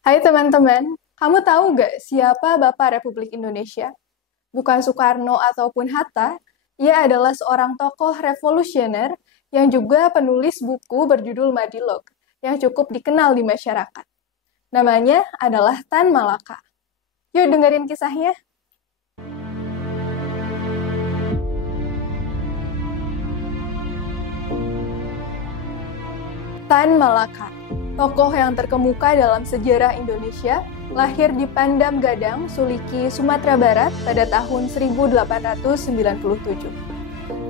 Hai teman-teman, kamu tahu nggak siapa Bapak Republik Indonesia? Bukan Soekarno ataupun Hatta, ia adalah seorang tokoh revolusioner yang juga penulis buku berjudul Madilog, yang cukup dikenal di masyarakat. Namanya adalah Tan Malaka. Yuk dengerin kisahnya. Tan Malaka, tokoh yang terkemuka dalam sejarah Indonesia, lahir di Pandam Gadang, Suliki, Sumatera Barat pada tahun 1897.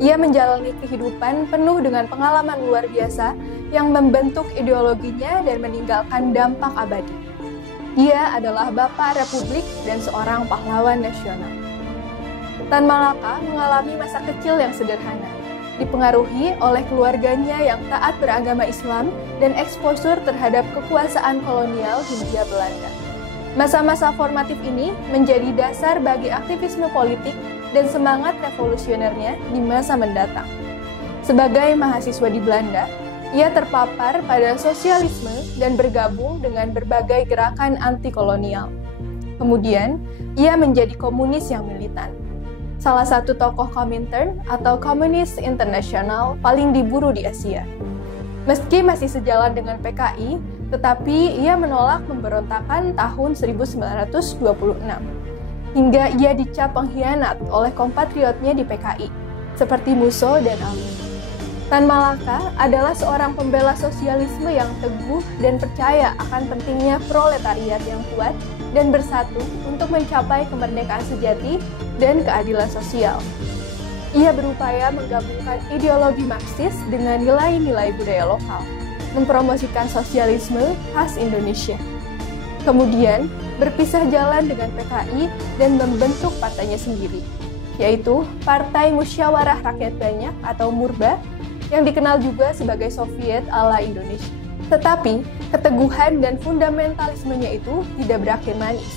Ia menjalani kehidupan penuh dengan pengalaman luar biasa yang membentuk ideologinya dan meninggalkan dampak abadi. Dia adalah Bapak Republik dan seorang pahlawan nasional. Tan Malaka mengalami masa kecil yang sederhana, dipengaruhi oleh keluarganya yang taat beragama Islam dan eksposur terhadap kekuasaan kolonial Hindia Belanda. Masa-masa formatif ini menjadi dasar bagi aktivisme politik dan semangat revolusionernya di masa mendatang. Sebagai mahasiswa di Belanda, ia terpapar pada sosialisme dan bergabung dengan berbagai gerakan anti-kolonial. Kemudian, ia menjadi komunis yang militan. Salah satu tokoh Komintern atau Komunis Internasional paling diburu di Asia. Meski masih sejalan dengan PKI, tetapi ia menolak pemberontakan tahun 1926. Hingga ia dicap pengkhianat oleh kompatriotnya di PKI, seperti Musso dan Amin. Tan Malaka adalah seorang pembela sosialisme yang teguh dan percaya akan pentingnya proletariat yang kuat dan bersatu untuk mencapai kemerdekaan sejati dan keadilan sosial. Ia berupaya menggabungkan ideologi Marxis dengan nilai-nilai budaya lokal, mempromosikan sosialisme khas Indonesia. Kemudian, berpisah jalan dengan PKI dan membentuk partainya sendiri, yaitu Partai Musyawarah Rakyat Banyak atau MURBA, yang dikenal juga sebagai Soviet ala Indonesia. Tetapi, keteguhan dan fundamentalismenya itu tidak berakhir manis.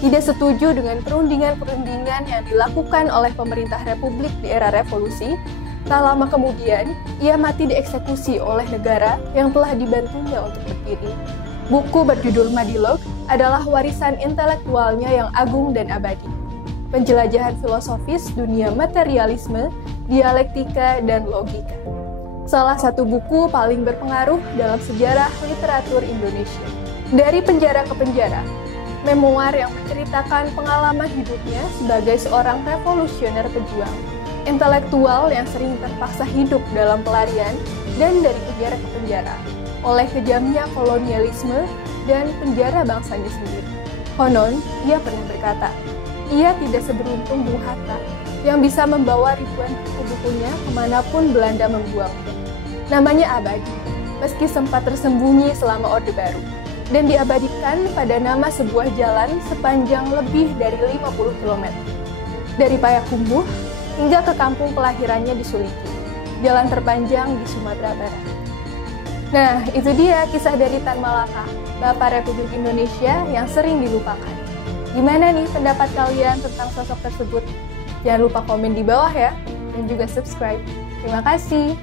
Tidak setuju dengan perundingan-perundingan yang dilakukan oleh pemerintah Republik di era revolusi, tak lama kemudian ia mati dieksekusi oleh negara yang telah dibantunya untuk berdiri. Buku berjudul Madilog adalah warisan intelektualnya yang agung dan abadi. Penjelajahan filosofis dunia materialisme, dialektika, dan logika. Salah satu buku paling berpengaruh dalam sejarah literatur Indonesia. Dari penjara ke penjara, memoir yang menceritakan pengalaman hidupnya sebagai seorang revolusioner pejuang, intelektual yang sering terpaksa hidup dalam pelarian dan dari penjara ke penjara, oleh kejamnya kolonialisme dan penjara bangsanya sendiri. Konon, ia pernah berkata, ia tidak seberuntung Bung Hatta yang bisa membawa ribuan buku-bukunya kemanapun Belanda membuangnya. Namanya abadi, meski sempat tersembunyi selama Orde Baru, dan diabadikan pada nama sebuah jalan sepanjang lebih dari 50 km. Dari Payakumbuh hingga ke kampung kelahirannya di Suliki, jalan terpanjang di Sumatera Barat. Nah, itu dia kisah dari Tan Malaka, Bapak Republik Indonesia yang sering dilupakan. Gimana nih pendapat kalian tentang sosok tersebut? Jangan lupa komen di bawah ya, dan juga subscribe. Terima kasih.